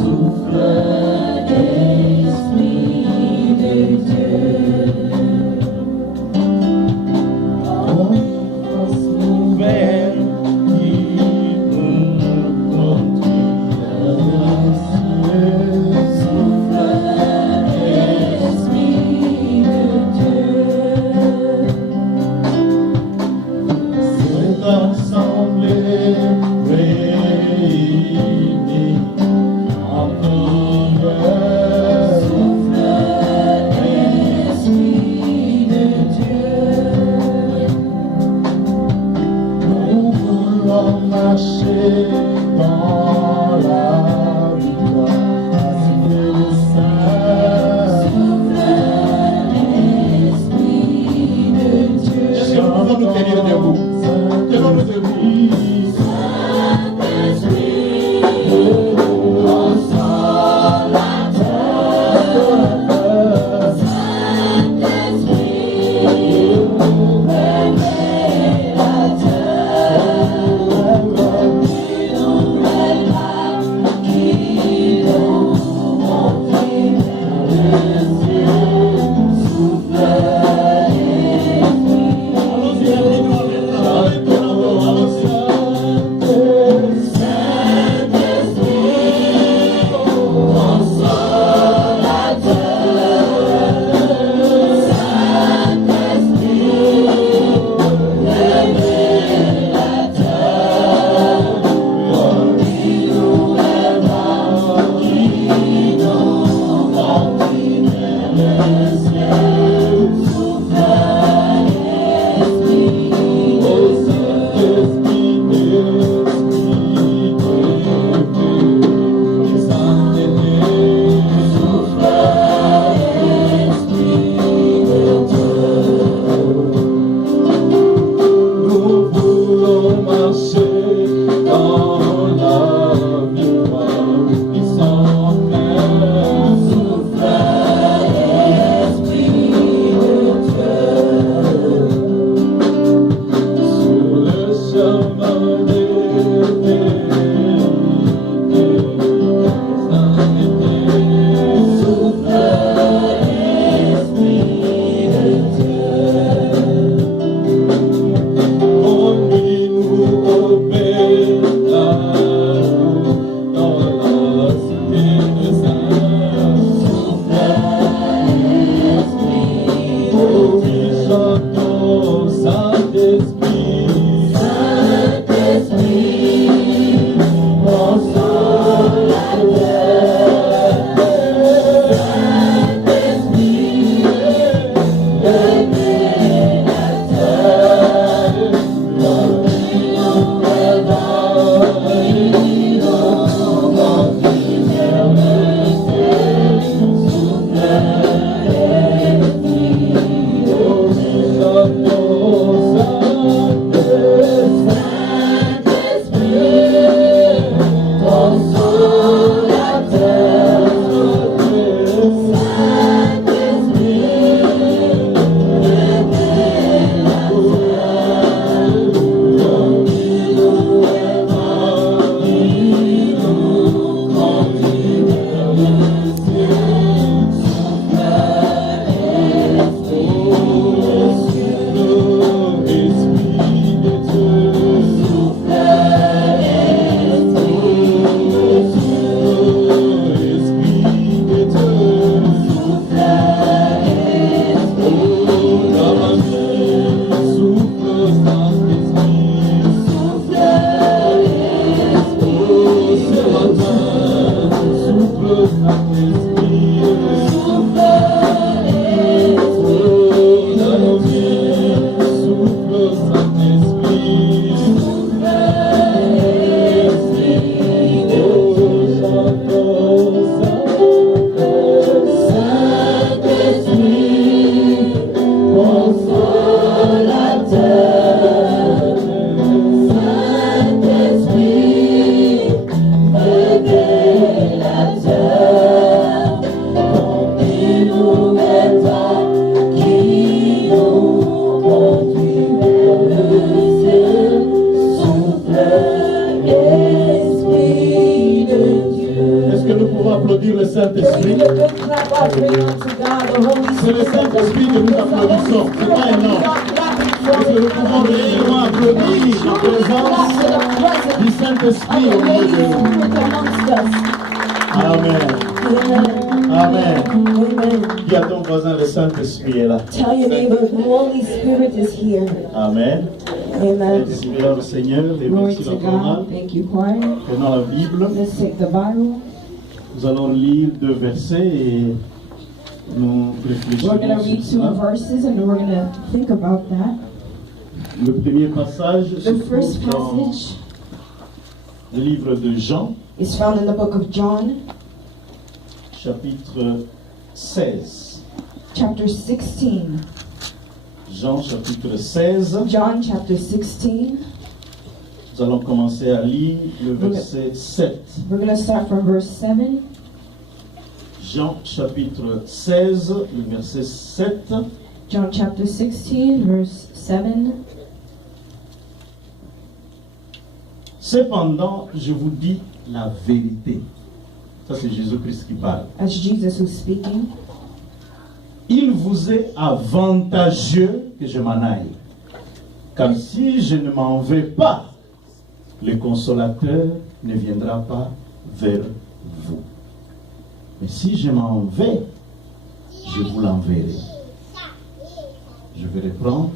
Souffle, Esprit de Dieu, enfance nouvelle qui nous conduit à cieux. Souffle, Esprit de Dieu, c'est ensemble réunis. applaudir le Can we Saint-Esprit? give a big clap offering unto God, the Holy C'est le Spirit? Saint-Esprit que nous applaudissons. C'est pas un homme. Parce que nous pouvons réellement applaudir la présence du Saint-Esprit au milieu de nous. Amen. Amen. Dis à ton voisin, le Saint-Esprit est là. Tell your neighbor, the Holy Spirit is here. Amen. Amen. Seigneur, le Seigneur, les Glory merci to la chorale. God. Thank you, choir. Prenons la Bible. Let's take the Bible. Nous allons lire 2 versets et nous We're going to réfléchirons read sur 2 cela. verses and we're going to think about that. Le premier passage se The first trouve dans passage le livre de Jean, is found in the book of John, chapitre 16. chapter 16. Jean, chapitre 16. John chapter 16. Nous allons commencer à lire le verset 7. We're going to start from verse 7. Jean, chapitre 16, le verset 7. John chapter 16, verse 7. Cependant, je vous dis la vérité. Ça, c'est Jésus-Christ qui parle. That's Jesus who's speaking. Il vous est avantageux que je m'en aille. Car si je ne m'en vais pas, le consolateur ne viendra pas vers vous. Mais si je m'en vais, je vous l'enverrai. Je vais reprendre.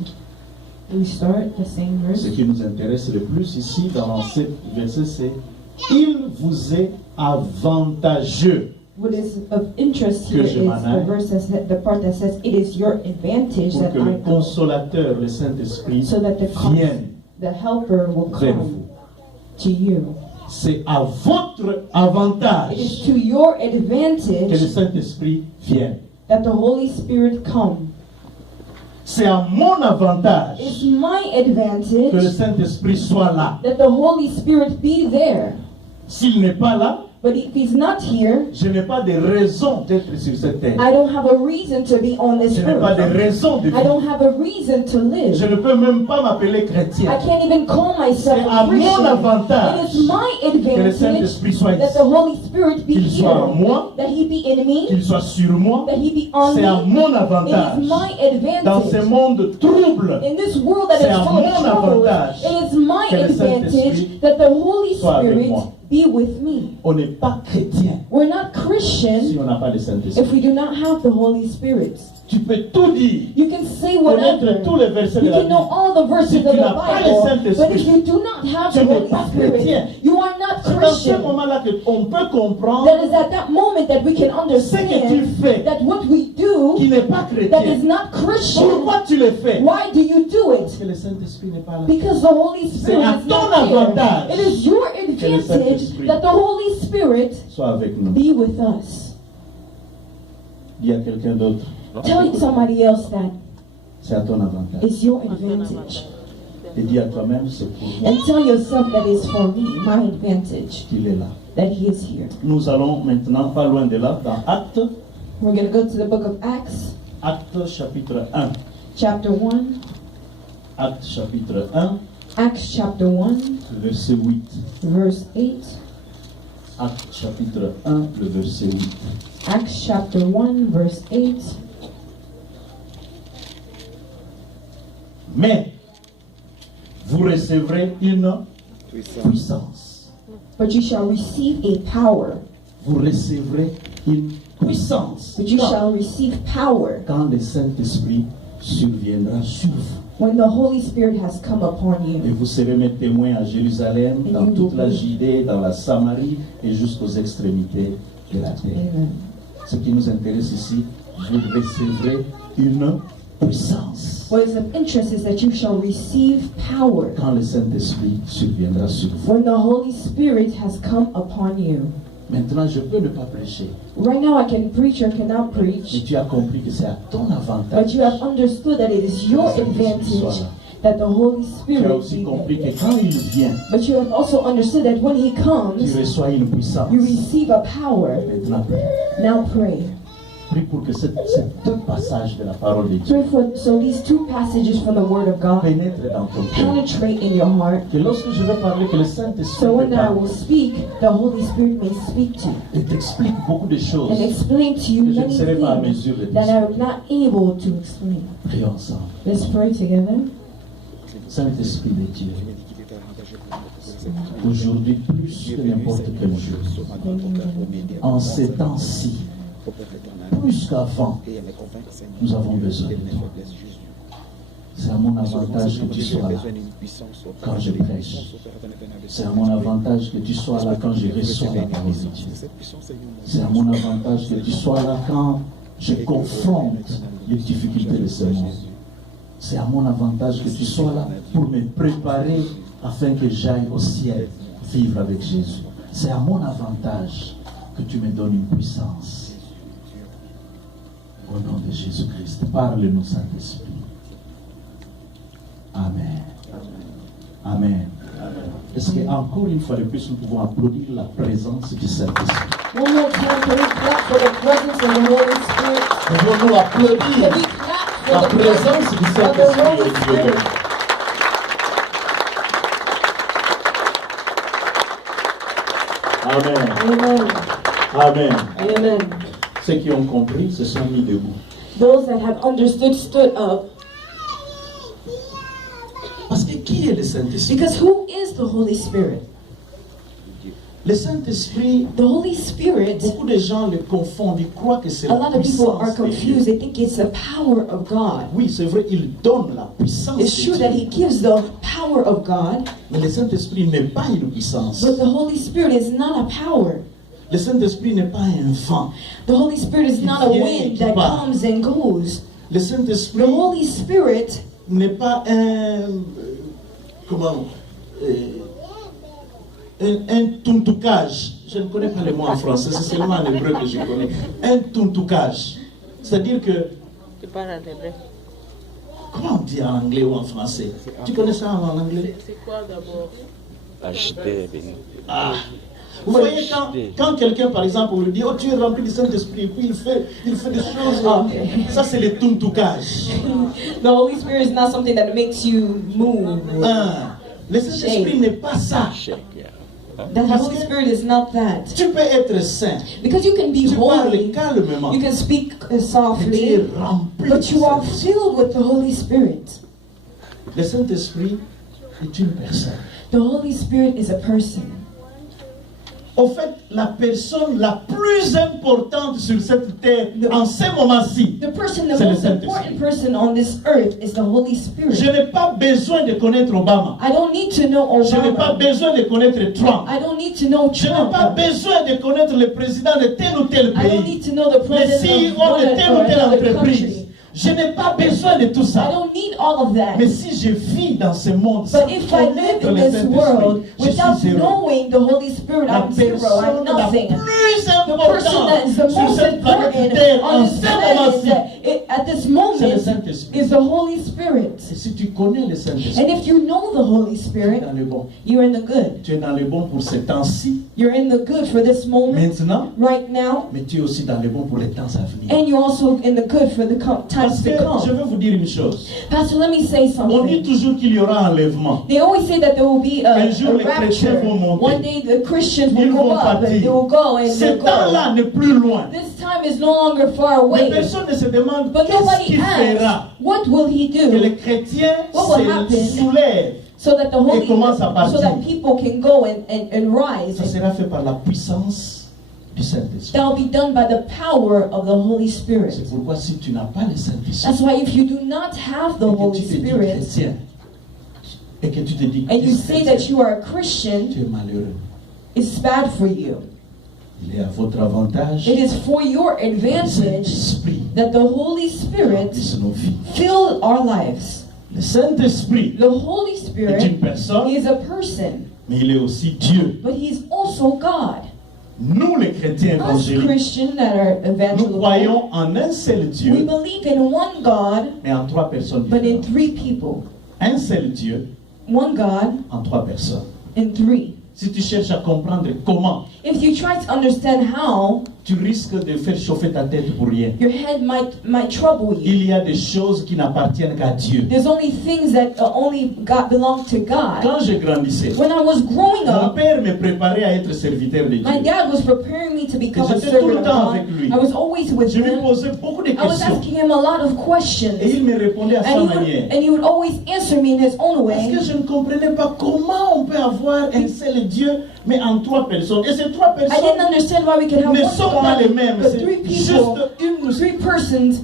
We start the same verse. Ce qui nous intéresse le plus ici dans ce verset, c'est il vous est avantageux. What is of interest Que here je is m'en aille. the verse that the part that says it is your advantage Pour that que I le go, consolateur, le Saint-Esprit, so that vienne the helper will vers come vous. to you. C'est à votre It is avantage to your que le advantage Saint-Esprit vienne. that the Holy Spirit come. C'est à mon avantage It's my que le advantage Saint-Esprit soit là. that the Holy Spirit be there. S'il n'est pas là, But if he's not here, je n'ai pas de raison d'être sur cette terre. I don't have a reason to be on this Je n'ai pas de earth. raison de I vivre. don't have a reason to live. Je ne peux même pas m'appeler I chrétien. can't even call myself C'est à a mon Christian. avantage It is my que le advantage Saint-Esprit soit that ici. the Holy Spirit be Qu'il soit en here, moi, that he be in me, qu'il soit sur moi. that he be on C'est à me. mon It avantage. is my Dans ce advantage. monde trouble, In this world that C'est is à full of mon trouble, avantage it is my que le advantage Saint-Esprit that the Holy soit avec Spirit moi. be with me. on n'est pas chrétien We're not si Christian on n'a pas le Saint-Esprit. if we do not have the Holy Spirit. Tu peux tout dire, You can say connaître whatever. tous les versets You de la can know Bible. all the verses Si of tu the n'as pas le Bible, Saint-Esprit, but if you do not have tu the n'es Holy pas chrétien. Spirit, you are not C'est dans ce Christian. moment-là qu'on peut comprendre That is at that moment that we can ce que tu understand fais that what we do qui n'est pas that is chrétien. not Christian. Pourquoi tu le fais? Why do you do Parce it? que le Saint-Esprit n'est pas là. Because the Holy Spirit à is ton not there. avantage It is your que le advantage Saint-Esprit that the Holy Spirit Sois avec nous. be with us. Dis à quelqu'un d'autre, Tell somebody else that c'est à ton avantage. it's your advantage. Et dis à toi-même, c'est pour moi And tell yourself that it's for me, my advantage, qu'il est là. that He is here. Nous allons maintenant, pas loin de là, dans Actes, We're going to go to the book of Acts, Actes chapitre 1. chapter 1. Actes chapitre 1, Acts chapter 1, verset 8. verse 8. Actes chapitre 1, le verset 8. Acts chapter 1, verse 8. Mais vous recevrez une puissance. But you shall receive a power. Vous recevrez une puissance. But you shall receive power Quand le Saint-Esprit surviendra sur vous. when the Holy Spirit has come upon Et you. vous serez mes témoins à Jérusalem, dans toute la Judée, dans la Samarie et jusqu'aux extrémités de la terre. Amen. Ce qui nous intéresse ici, vous recevrez une puissance. What is of interest is that you shall receive power Quand le Saint-Esprit surviendra sur vous. when the Holy Spirit has come upon you. Maintenant, je peux ne pas prêcher. Right now I can preach or cannot Et preach, tu as compris que c'est à ton but avantage. you have understood that it is your advantage that the Holy Tu as Spirit aussi be compris there. que quand il vient, But you have also understood that when He tu comes, reçois une puissance. you receive a power. Maintenant, prie. Now pray. Prie pour que ces deux passages de la parole de Dieu Pray for so these two passages from the Word of God pénètrent dans ton cœur. penetrate in your heart. Que lorsque je vais parler, que le Saint-Esprit So when te I parle will speak, the Holy Spirit may speak to you et t'explique beaucoup de choses. and explain to you Que je ne many serai pas à things mesure de that dire. I am not able to explain. Prions ensemble. Let's pray together. Saint-Esprit de Dieu, aujourd'hui plus que n'importe quel jour, en ces temps-ci, plus qu'avant, nous avons besoin de toi. C'est à mon avantage que tu sois là quand je prêche. C'est à mon avantage que tu sois là quand je reçois la parole de Dieu. C'est à mon avantage que tu sois là quand je confronte les difficultés de ce monde. C'est à mon avantage que tu sois là pour me préparer afin que j'aille au ciel vivre avec Jésus. C'est à mon avantage que tu me donnes une puissance. Au nom de Jésus-Christ, parle-nous, Saint-Esprit. Amen. Amen. Est-ce qu'encore une fois de plus, nous pouvons applaudir la présence du Saint-Esprit? One more time, can we clap for the presence of the Holy Spirit? Pouvons-nous applaudir Can we clap la for the présence du presence of the Saint-Esprit Holy au milieu de Spirit? nous? Amen. Amen. Amen. Amen. Ceux qui ont compris se sont mis debout. Those that have understood stood up. Parce que qui est le Saint-Esprit? Because who is the Holy Spirit? Le Saint-Esprit, The Holy Spirit, beaucoup de gens le confondent, ils croient que c'est a la lot of people are puissance de confused. Dieu. They think it's the power of God. Oui, c'est vrai, il donne la puissance It's true de that Dieu. He gives the power of God, Mais le Saint-Esprit n'est pas une puissance. but the Holy Spirit is not a power. Le Saint-Esprit n'est pas un vent. The Holy Spirit is not a wind that comes and goes. Le The Saint-Esprit Holy Spirit n'est pas comment un tuntukage. Je ne connais pas le mot en français, c'est seulement en hébreu que je connais. Un tuntukage. C'est-à-dire que, Tu parles en hébreu. comment on dit en anglais ou en français? Tu connais ça en anglais? C'est quoi d'abord? HD, béni. Ah. Vous voyez, quand quelqu'un, par exemple, on lui dit, oh, tu es rempli du Saint-Esprit, et puis il fait des choses. Ça, c'est le tuntukage. The Holy Spirit is not something that makes you move. Ah. Le Saint-Esprit n'est pas ça. Check, yeah. The Holy Spirit is not that. Tu peux être saint. Because you can be Tu parles holy, calmement. you can speak Mais tu es softly, rempli but du you are Saint-Esprit. filled with the Holy Spirit. Le Saint-Esprit est une personne. The Holy Spirit is a person. Au fait, la personne la plus importante sur cette terre, en ce moment-ci, The person, the c'est le most Saint-Esprit. important person on this earth is the Holy Spirit. Je n'ai pas besoin de connaître Obama. I don't need to know Je n'ai pas Obama. besoin de connaître Trump. I don't need to know Je n'ai pas Trump. besoin de connaître le président de tel ou tel I don't pays. need to know the Le president CEO of de one telle or ou telle another entreprise. country. Je n'ai pas besoin de tout I ça. don't need all of that. Mais si je vis dans ce monde sans But if I live connaître in le this world Saint-Esprit, je without suis zéro. knowing the Holy Spirit, La I'm zero. I'm personne la nothing. plus The person that is the importante sur most cette planète important Terre on en this ce planet moment-ci, at this c'est le moment Saint-Esprit. is the Holy Spirit. Et si tu connais le Saint-Esprit, And if you know the Holy tu es Spirit, dans le bon. you're in the good. Tu es dans le bon pour ce temps-ci, You're in the good for this moment, maintenant, right now, mais tu es aussi dans le bon pour les temps à venir. and you're also in the good for the Parce times que to je come. vais vous dire une chose. Pastor, let me say On dit something. toujours qu'il y aura enlèvement. They always say that there will be Un a jour, les chrétiens rapture. vont monter. One day the Christians Ils will go vont up and partir. they will go and Ce they'll go. temps-là n'est plus loin. This time is no longer far Mais away. personne ne se demande But qu'est-ce nobody qu'il fera asks, what will he que les do chrétiens What will se happen? soulèvent. so that the Holy, commence à partir. so that people can go and rise? Ça sera fait par la puissance du Saint-Esprit. That will be done by the power of the Holy Spirit. C'est pourquoi si tu n'as pas le Saint-Esprit That's why if you do not have the et que Holy tu te dis Spirit chrétien et que tu te dis and you Christ say chrétien, that you are a Christian, tu es malheureux. it's bad for you. Il est à votre avantage It is for your que le advantage Saint-Esprit that the Holy Spirit remplisse nos vies. fill our lives. Le Saint-Esprit The Holy est une Spirit personne, is a person, mais il est aussi Dieu. but He's also God. Nous, les chrétiens Us évangéliques, Christians that are nous evangelical, croyons en un seul we Dieu, believe in one God, mais en trois personnes but in différentes. three people. Un seul Dieu One God en trois personnes. in three. Si tu cherches à comprendre comment If you try to understand how tu risques de faire chauffer ta tête pour rien. Your head might trouble you. Il y a des choses qui n'appartiennent qu'à Dieu. There's only things that belong to God. Quand je grandissais, When I was growing mon up, père me préparait à être serviteur de my Dieu. dad was preparing me to become a Et j'étais tout le servant of temps God. avec lui. I was always with Je lui him. posais beaucoup de I was questions. asking him a lot of questions. Et il me répondait à sa manière. And he would always answer me in his own Parce way. que je ne comprenais pas comment on peut avoir un seul Dieu, mais en 3 personnes. Et ces 3 I didn't personnes understand why we could have ne one sont pas les God, mêmes. but C'est 3 people, juste 3 persons,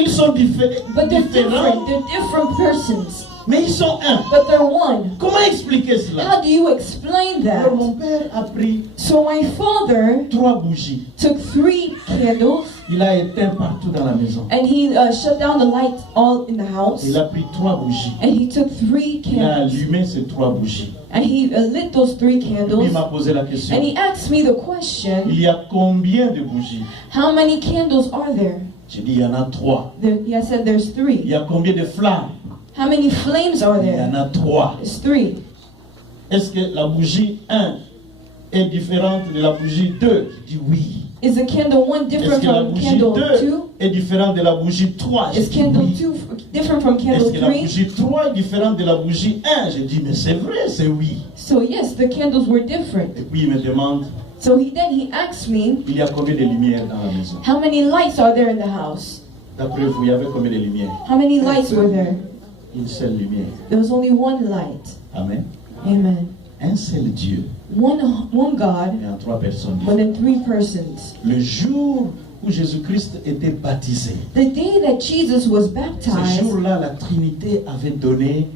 ils sont but they're different. différents, They're different persons, mais ils sont un. but they're one. Comment expliquer cela? How do you explain that? Alors mon père a pris So my father 3 bougies. took 3 candles Il a éteint partout dans la maison. and he shut down the light all in the house. Il a pris 3 bougies. And he took 3 Il a candles allumé ces 3 bougies. and he lit those 3 Et puis il candles m'a posé la question. and he asked me the question, Il y a combien de bougies? how many candles are there? J'ai dit, il y en a 3. I said there's Il 3. y a combien de flammes? How many flames are Il y en there? a 3. There's 3. Est-ce que la bougie 1 est différente de la bougie 2? Je dis oui. Is the candle 1 Est-ce different que la from bougie candle 2 2? est différente de la bougie 3? Je Is dis candle oui. 2 different from Est-ce candle que la 3? bougie 3 est différente de la bougie 1? Je dis mais c'est vrai, c'est oui. So yes, the candles were different. Et puis il me demande, So he asked me, il y a combien de lumières dans la maison? how many lights are there in the house? D'après vous, il y avait combien de lumières? How many lights were there? Une seule lumière. There was only 1 light. Amen. Amen. Un seul Dieu. One God, Et en 3 personnes. but in 3 persons. Le jour où Jésus-Christ était baptisé, The day that Jesus was ce baptized, jour-là, la Trinité avait donné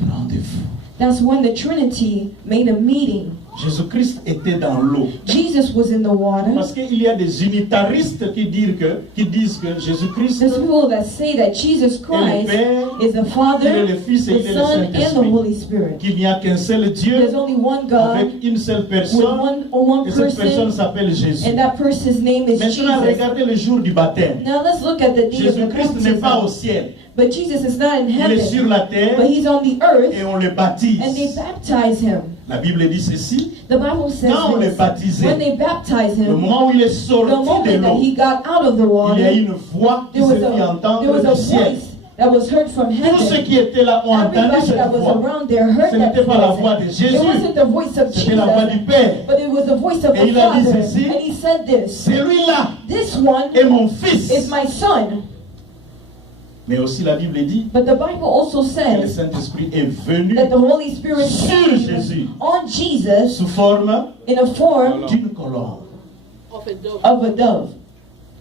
rendez-vous. that's when the Trinity made a meeting. Jésus-Christ était dans l'eau. Jesus was in the water. Parce qu'il y a des unitaristes qui disent que Jésus-Christ There's people that say that Jesus est le Christ Père, is the il est Father, le Fils et the il est le Son, and the Saint-Esprit. Holy Spirit. Qu'il n'y a qu'un seul Dieu There's only one God avec une seule with personne one et cette personne person, s'appelle Jésus. and that person's name is Maintenant, Jesus. regardez le jour du baptême. Now let's look at the day of the Jésus-Christ n'est pas au baptism. ciel. But Jesus is not in Il est sur heaven, la terre but he's on the earth, et on le baptise. and they baptize him. La Bible dit ceci. The Bible says Quand on this, est baptisé, when they baptize le him, moment où il est the sorti de moment that l'eau, he got out of the il y a water, une voix qui there se was fit a entendre du ciel. voice that was heard from Tous ceux heaven. qui étaient là ont entendu Everybody cette that was voix. around there heard Ce that n'était pas la voix de voice. Jésus, It wasn't the voice of c'était la voix du Jesus, Père. but it was the voice of Et the il a dit Father. ceci, And he said this, Celui-là this one est mon fils. is my son. Mais aussi la Bible dit But the Bible also que le says Saint-Esprit est venu that the Holy Spirit sur came Jésus on Jesus sous forme in a form d'une colombe. Of a dove. of a dove.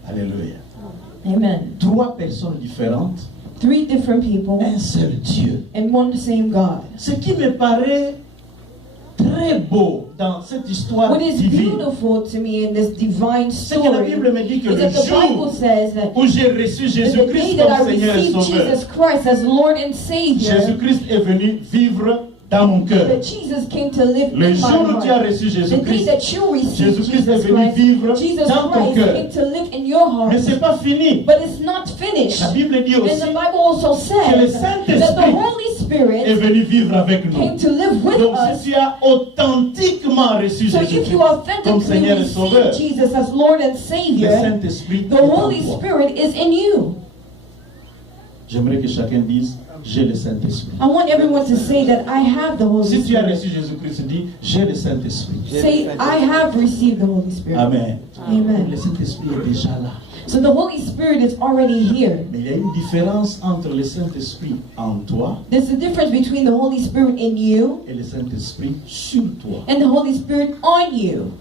Alléluia. Amen. 3 personnes différentes, 3 different people un seul Dieu. and one same God. Ce qui me paraît très beau dans cette histoire What is divine, beautiful to me in this divine c'est que la story Bible me dit que is le that the Bible jour says that où j'ai reçu the day Jésus-Christ that I comme Seigneur et received Sauveur, Jesus Christ as Lord and Savior, Jésus-Christ est venu vivre dans mon cœur. that Jesus came to live Le in my jour où tu as heart. reçu The day Jésus-Christ, that you received Jésus-Christ est Jesus venu Christ, vivre Jesus dans ton Christ cœur. came to live in your heart. Mais ce n'est pas fini. But it's not finished. La Bible dit And aussi the Bible also que le says that Saint-Esprit the Holy est Spirit venu vivre avec came nous. to live with Donc us. si tu as authentiquement reçu So if Jésus-Christ you comme authentically Seigneur et Sauveur, receive Jesus as Lord and le Savior, Saint-Esprit the est en Holy toi. Spirit is in you. J'aimerais que chacun dise, j'ai le Saint-Esprit. I want everyone to say that I have the Holy Si tu as Spirit. reçu Jésus-Christ, dis, j'ai le Saint-Esprit. Say, I have received the Holy Spirit. Amen. Le Amen. Saint-Esprit est déjà là. So the Holy Spirit is already here. Mais il y a une différence entre le Saint-Esprit en toi There's a difference between the Holy Spirit in you et le Saint-Esprit sur toi. and the Holy Spirit on you.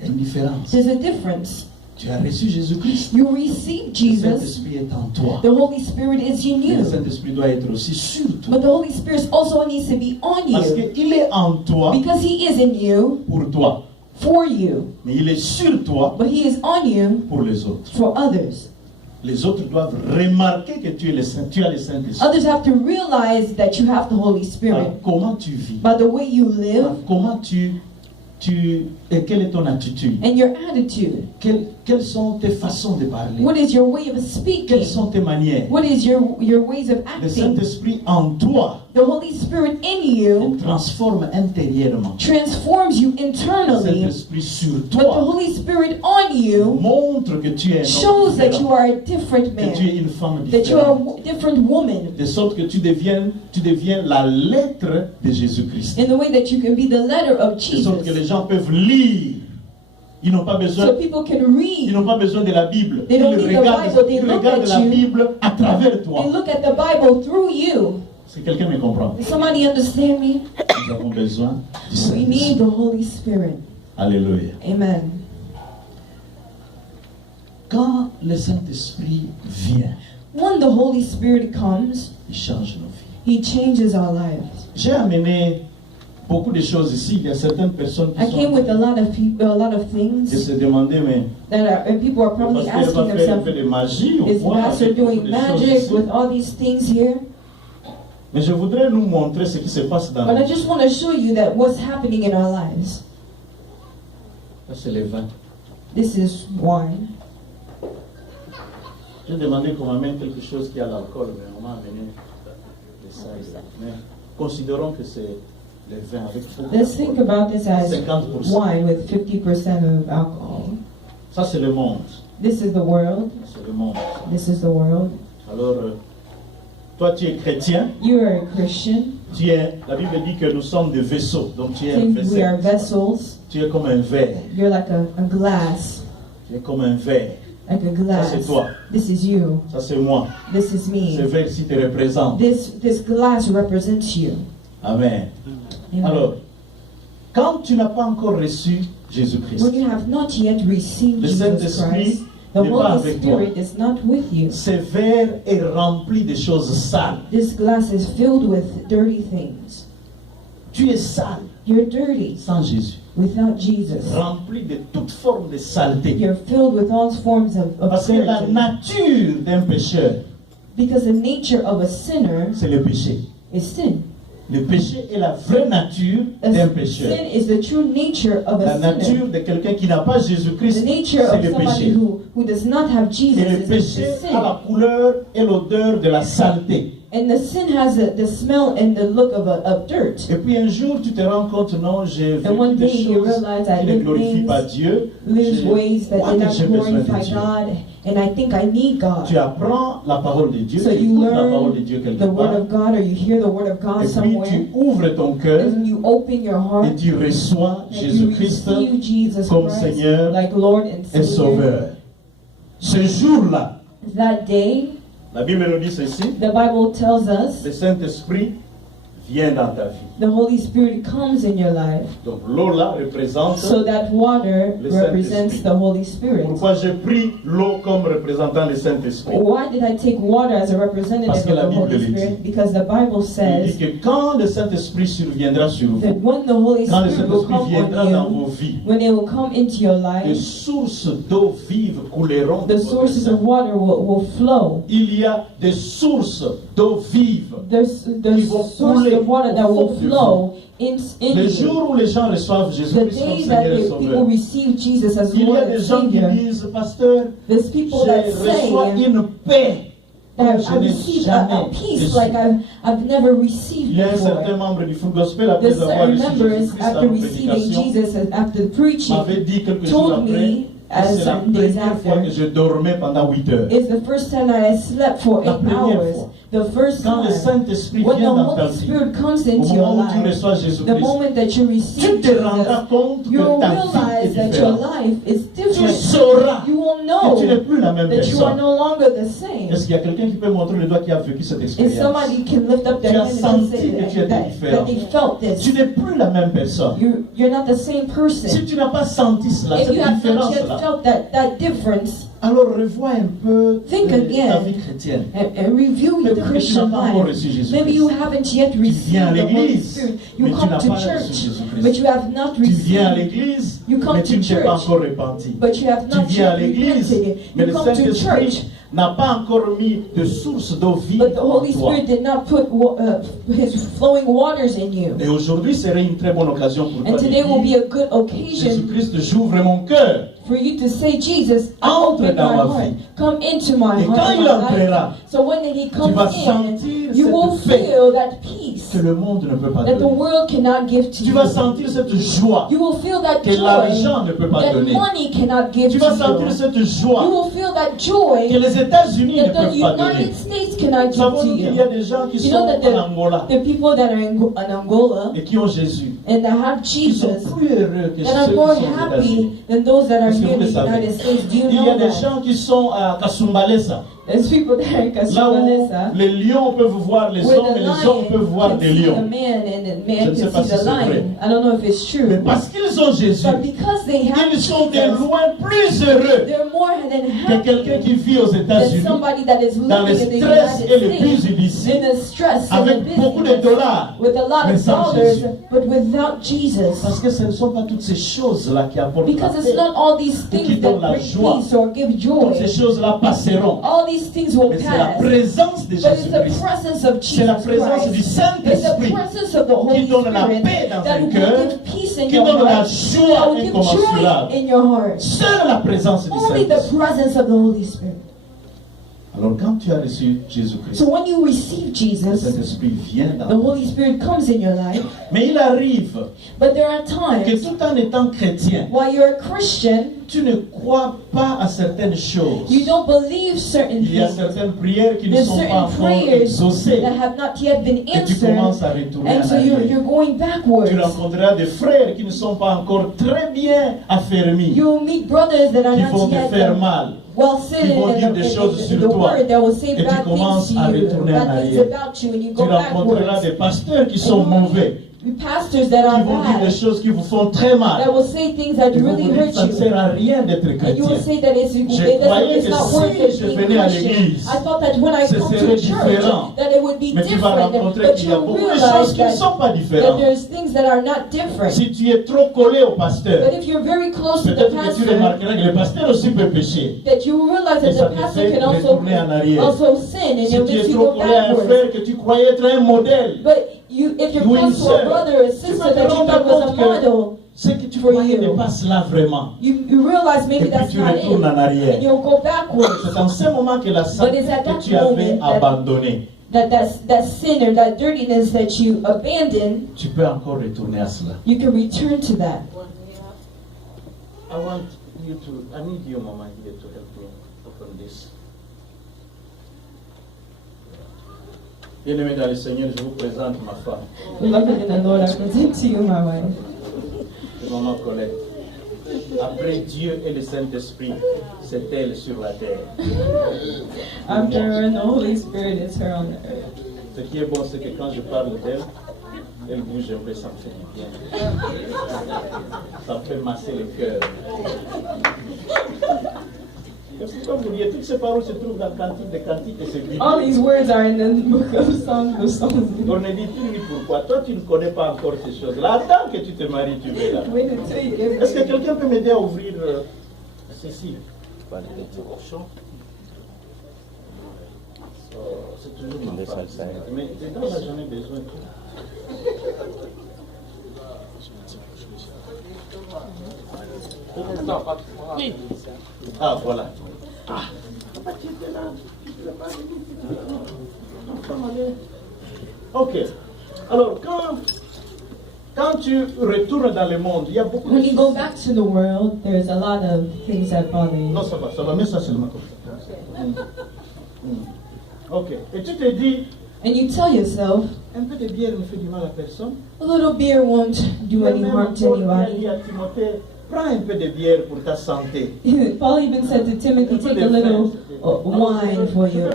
Il y a une différence. There's a difference. Tu as reçu Jésus-Christ. You receive Le Jesus. Saint-Esprit est en toi. The Holy Spirit is in Et le you. Saint-Esprit doit être aussi sur toi. But the Holy Spirit also needs to be on Parce you. qu'il est en toi Because He is in you pour toi. for you. Mais il est sur toi But He is on you pour les autres. for others. Les autres doivent remarquer que tu as le Saint-Esprit. Others have to realize that you have the Holy Par Spirit comment tu vis. by the way you live Par comment et quelle est ton attitude. and your attitude. Quelles sont tes façons de parler. What is your way of speaking? Quelles sont tes manières. What is your ways of Le acting? Saint-Esprit en toi The Holy Spirit in you te transforme intérieurement. transforms you internally, Saint-Esprit sur but the toi Holy Spirit on you montre que tu es un homme shows that you différent, are a different que tu es man, une femme that you are différente, a different woman, de sorte que tu deviens la lettre de Jésus-Christ. in the way that you can be the letter of De sorte que Jesus. les gens peuvent lire. Ils n'ont pas besoin, So people can ils read. n'ont pas besoin de la Bible. They Ils don't need the regardent, Bible, they ils look regardent at la you. Bible à travers They toi. look at the Bible through you. Si quelqu'un me comprend, Does somebody understand me? nous avons besoin du We need Saint-Esprit. the Holy Spirit. Alléluia. Amen. Quand le Saint-Esprit vient, When the Holy Spirit comes, il change nos vies. He changes our lives. J'ai amené beaucoup de choses ici. Il y a certaines personnes I qui came sont with a lot of people, a lot of qui things se demandaient, mais that are, and people are le probably pasteur asking va faire un themselves, peu de magie ou is quoi Pastor avec beaucoup doing de choses magic ici. with all these things here? Mais je voudrais nous montrer ce qui se passe dans But I nos vies. just want to show you that what's happening in our lives. Ça, c'est le vin. This is wine. J'ai demandé qu'on m'amène quelque chose qui a l'alcool, mais on m'a amené le cider. Mais considérons que c'est le vin avec beaucoup Let's think d'alcool. about this as 50%. wine with 50% of alcohol. Ça, c'est le monde. This is the world. C'est le monde. This is the world. Alors, toi, tu es chrétien. You are a Christian. La Bible dit que nous sommes des vaisseaux. Donc, tu es un Think we are vaisseau. vessels. Tu es comme un verre. You're like a glass. Tu es comme un verre. Like a Ça, glass. c'est toi. This is you. Ça, c'est moi. This is Ce me. verre ici te représente. This glass represents you. Amen. Amen. Alors, quand tu n'as pas encore reçu Jésus-Christ, When you have not yet received le Jesus Saint-Esprit Christ, the n'est pas Holy avec toi. Spirit is not with you. Ce verre est rempli de choses sales. This glass is filled with dirty things. Tu es sale You're dirty sans Jésus. without Jesus. Rempli de toute forme de saleté. You're filled with all forms of Parce que la dirty. nature d'un pécheur, Because the nature of a sinner c'est le péché. is sin. Le péché est la vraie nature A d'un pécheur. sin is the true nature of La a sinner. nature de quelqu'un qui n'a pas The Jésus-Christ, nature c'est of le somebody péché. who does not have Jesus Et le is péché sin. a la couleur et l'odeur de la saleté. And the sin has the smell and the look of dirt. Et puis un jour, tu te rends compte, non, j'ai And one vécu des day you choses realize I qui ne live glorifient things, pas Dieu. live Je ways that crois did que not j'ai besoin de glorify Dieu. God, and I think I need God. Tu apprends la parole de Dieu, So tu you écoutes la parole de learn Dieu quelque the word part, of God, or you hear the word of God et puis somewhere, tu ouvres ton cœur and you open your et heart, tu reçois and you Jésus-Christ receive Jesus comme Christ Seigneur like Lord and et Savior. Sauveur. Ce jour-là, That day, la Bible nous dit ceci, the Bible tells us le Saint-Esprit vient dans ta vie. the Holy Spirit comes in your life. Donc l'eau là représente. So that water Le represents Saint-Esprit. the Holy Spirit. Pourquoi j'ai pris l'eau comme représentant le Saint-Esprit? Why did I take water as a Parce representative que of la the Bible Holy le dit. Spirit? Because the Bible Il says dit que quand le Saint-Esprit surviendra sur vous, that when the Holy quand le Spirit will Saint-Esprit come viendra on dans you, vos vies, when it will come into your des life, sources d'eau vive couleront de the votre sources of sein. water will flow. Il y a des sources d'eau vive. There's the Ils vont source couler of water that au will fond de flow in Le you. jour où les gens reçoivent The Jésus-Christ comme day that Seigneur et people Sauveur, receive Jesus as il y Lord a and des gens qui Savior, disent, Pasteur, there's people je that reçois say une paix que that je I n'ai received jamais a peace reçue. like I've never received Il y a un certain before. membre du Full Gospel, après The avoir certain reçu members, Jésus-Christ à after la receiving prédication, Jesus and after preaching, m'avait dit quelques jours told après, me as c'est la certain days première fois after, que je dormais pendant 8 heures. it's the first time that I slept for La 8 première hours. fois. The first Quand le time. Saint-Esprit When the vient dans ta Holy vie, Spirit comes au into your moment où tu life, reçois the Jésus-Christ, moment that you tu receive te rendras Jesus, compte you que will ta vie est realize that your différente. life is Tu different. sauras You will que tu n'es know plus la même that you are personne. no longer the same. Est-ce qu'il y a quelqu'un qui peut montrer le doigt qui a vécu cette If expérience? somebody can lift up their Tu as hand and senti say que tu étais that différent. they felt Tu this, n'es plus la même personne. you're not the same Si person. tu n'as pas senti cela, If cette you have not yet différence-là, felt that difference, alors revois un peu Think ta again. vie chrétienne. and review your Peut-être que tu n'as Christian pas encore life. reçu Jésus-Christ. Maybe you haven't yet Tu viens à received the Holy l'église, Spirit. mais You tu come n'as to pas reçu church, Jésus-Christ. but you have not Tu viens à received. l'église, You come mais tu to ne t'es pas church, encore repenti. but you have Tu not viens à yet l'église, repented. mais You le come to Saint-Esprit church, n'a pas encore mis de source d'eau vive but the en Holy toi. Spirit did not put His flowing waters in you. Et aujourd'hui serait une très bonne occasion pour And toi de today will be dire, a good occasion Jésus-Christ, j'ouvre mon cœur for you to say, Jesus, I Entre open dans my ma heart. vie. Come into my Et heart. quand and il my life. entrera, So when he tu comes vas in, sentir you will cette paix feel that peace que le monde ne peut pas that the donner. world cannot give to Tu you. vas sentir cette joie You will feel that que joy l'argent ne peut pas that donner. money cannot give Tu to vas sentir you. cette You joie will feel that joy que les États-Unis ne that the peuvent pas donner. United States cannot give Savons-nous to qu'il y a you. des gens qui You know sont that en Angola the people that are in Angola et qui ont Jésus, and that have qui sont Jesus plus heureux que that ceux are qui more sont aux États-Unis. happy than those that are Est-ce que here vous in le the savez? United States. Do you Il y a know des that? gens qui sont à Kasumbalesa, There's people that are in là où Kasumbalesa les lions peuvent voir les where hommes the et les hommes peuvent lion voir can des see the lions. man and the Je man ne sais can pas see si the c'est vrai. lion. I don't know if it's true. Mais parce qu'ils ont Jésus, But because they have ils sont de Jesus, loin plus heureux they're more than que quelqu'un happy qui vit aux than États-unis somebody that is dans le living in the stress et le United bus States d'ici in the stress and avec the beaucoup de business dollars. with a lot mais of sans dollars, Jésus. but without Jesus. Parce que ce ne sont pas toutes ces choses-là qui apportent la Because it's paix. not all these qui things donnent that la bring joie. peace or give Toutes ces joy. choses-là passeront. All these things will Mais c'est la pass. présence de But it's the Jésus-Christ. presence of C'est la Jesus présence du Christ. It's the Saint-Esprit presence of the qui Holy donne la Spirit paix dans that un will cœur, give peace in qui your donne la heart, joie that will give joy incommensurable. in your heart. Seule la présence du Only the Saint-Esprit. presence of the Holy Spirit. Alors quand tu as reçu Jésus-Christ, So when you receive le Jesus, Saint-Esprit vient dans the ta vie. Holy Spirit comes in your life. Mais il arrive But there are que times tout en étant chrétien, while you're a Christian, tu ne crois pas à certaines choses. you don't believe certain Il y a things. certaines prières qui ne There's sont pas certain encore prayers exaucées. that have not yet been Et tu answered. commences à retourner And en so you're arrière. going backwards. Tu rencontreras des frères qui ne sont pas encore très bien affermis, You'll meet brothers that are qui vont not te yet faire mal. well sitting Ils vont in dire des choses in sur the toi. word that will say Et tu bad commences things à to you, retourner en bad things arrière. about you, and you Tu go rencontreras backwards. des pasteurs qui sont mauvais, Pastors that qui are vont dire des bad, choses qui vous font très mal. that will say things that Ils vont really vous dire que hurt ça ne you. sert à rien d'être And you chrétien. will say that croyais it's que not si worth it je being venais à Christian. l'église, I thought that when I ce come to serait church, différent. that it would be Mais tu vas different. rencontrer But qu'il y a you beaucoup de choses realize qui ne that, sont pas that différentes. there's things that are not different. Si tu es trop collé au pasteur, But if you're very close to the peut-être que tu pastor, remarqueras que le pasteur aussi peut pécher. that you realize Et that ça the te pastor fait can retourner en arrière. also sin, and Si it tu es makes you trop go collé à un backwards. frère que tu croyais être un modèle, But if you're ou une close to a sœur, brother or a tu sister vas te that you rendre thought was a compte que model, ce que tu for croyais you. n'est pas cela vraiment. you realize Et maybe puis that's tu not it, retournes en arrière. and you'll go backwards. C'est en ce moment que la sainteté it's at that que tu avais moment that- abandonnée, That sin or that dirtiness that you abandon, tu peux encore retourner à cela. you can return to that. I need you, Mama, here to help me open this. Bien-aimé dans le Seigneur, je vous présente ma femme, Beloved in the Lord, I present to you my wife. Maman Colette. Après Dieu et le Saint-Esprit, c'est elle sur la terre. After her and the Holy Spirit, it's her on the earth. Ce qui est bon, c'est que quand je parle d'elle, elle bouge un peu, ça me fait du bien. Ça me fait masser le cœur. Parce que comme vous dites, toutes ces paroles se trouvent dans le Cantique des Cantiques et c'est biblique. All these words are in the book of Songs of Songs. Cornélie, tu dis pourquoi? Toi, tu ne connais pas encore ces choses-là. Attends que tu te maries, tu verras. Wait until you get Est-ce que married. quelqu'un peut m'aider à ouvrir ceci? C'est toujours ma femme. Mais dedans, là, j'en ai besoin. Ah, voilà. Ah, tu étais là. Ok. Alors, quand tu retournes dans le monde, il y a beaucoup de When you go choses. back to the world, there's a lot of things that bother you. Non, ça va, mais ça seulement comme ça. Ok. Et tu te dis, And you tell yourself, un peu de bière ne fait du mal à personne. a little beer won't do any Même harm to Paul a dit anybody. à Timothée, prends un peu de bière pour ta santé. Paul even said to Timothy, take a little wine for your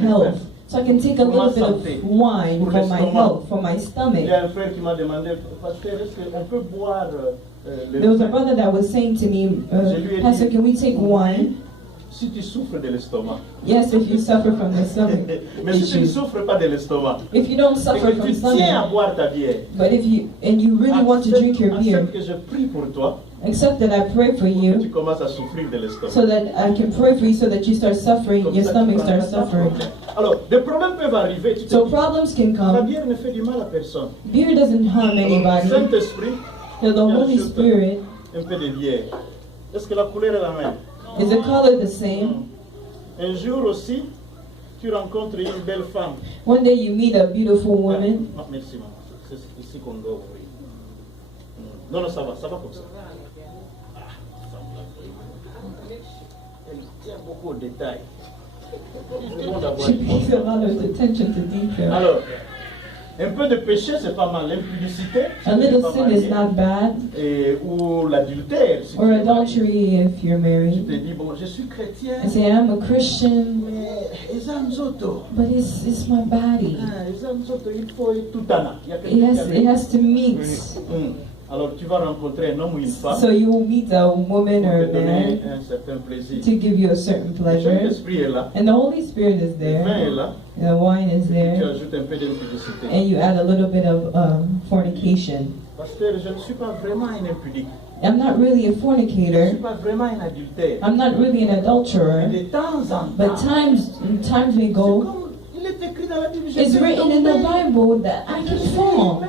health. So I can take a little bit of wine for my health, for my Il stomach. y a un frère qui m'a demandé, pasteur, est-ce qu'on peut boire le There was a vin brother that was saying to me, Pastor, can we take wine? si tu souffres de l'estomac? Yes, if you suffer from the stomach Mais si tu ne issues. souffres pas de l'estomac, If you don't et suffer que from tu tiens à stomach, boire ta bière, but if you really want to drink your beer, accepte que je prie pour toi, accept that I pray for que tu you commences à souffrir de l'estomac. so that I can pray for you so that you start suffering, Comme your ça, stomach tu starts prendras pas suffering. problème. Alors, des problèmes peuvent arriver. Tu te So dis, problems can la come. bière ne fait du mal à personne. Beer doesn't harm Alors, anybody. Saint-Esprit, So the Holy Spirit un peu de bière. Est-ce que la couleur est la même? Is the color the same? Un jour aussi, tu rencontres une belle femme. One day you meet a beautiful woman. Ah, merci maman, c'est ici qu'on doit ouvrir. Non, non, ça va comme ça. Ah, femme là, elle tient beaucoup aux détails. She pays a lot of attention to detail. Alors, un peu de péché, c'est pas mal. L'impudicité, A little sin is not bad, ou l'adultère. Si or tu es marié. adultery if you're Tu married. te dis, bon, je suis chrétien, I say, I'm a Christian, mais esamzoto. but it's my body. Esamzoto, il faut tout ana. Il y a quelqu'un qui a It has to meet. Alors, tu vas rencontrer un homme ou une femme So you will meet a woman pour or a te donner man un certain plaisir. to give you a certain Le pleasure. Saint-Esprit est là, And the Holy Spirit is le vin est there, là, and the wine is tu there, ajoutes un peu d'impudicité. and you add a little bit of fornication. Pasteur, je ne suis pas vraiment un impudique. I'm not really a Je ne fornicator. suis pas vraiment un adultère. I'm not really an Mais adulterer. de temps en But temps, times we c'est go, comme il est écrit dans la Bible, je it's peux written in the tomber. Bible that I can fall.